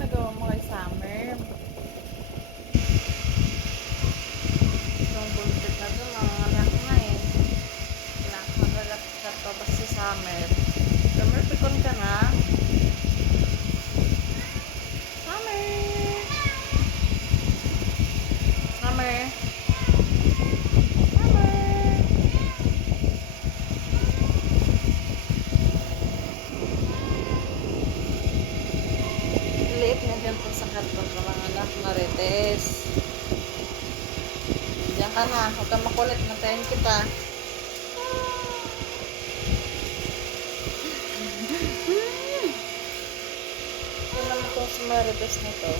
nagawa mo kay Summer? Itong bullshit na to, mga anak na eh. Nakakagalak ka pa ba si Summer? Summer, pikon ka na? Summer! Summer! Summer! Liit na dyan po sa karton ka mga anak, Marites. Diyan ka na, huwag ka makulit, natayin kita. Ito naman itong si Marites na to.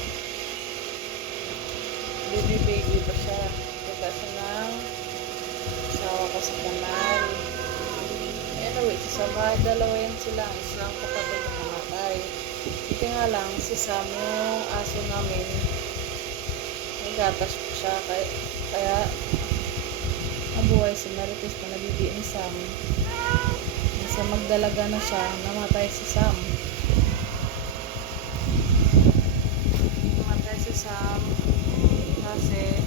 Baby pa siya. Kaya siya ng asawa ko sa kanal. Anyway, sasama, dalawa yan sila. Isang kapatid na namatay. Ito nga lang, si Sam, yung aso namin, may gatas po siya. Kaya nabuhay si Marites na nabibi ni Sam. Nasa magdalaga na siya, namatay si Sam. Namatay si Sam kasi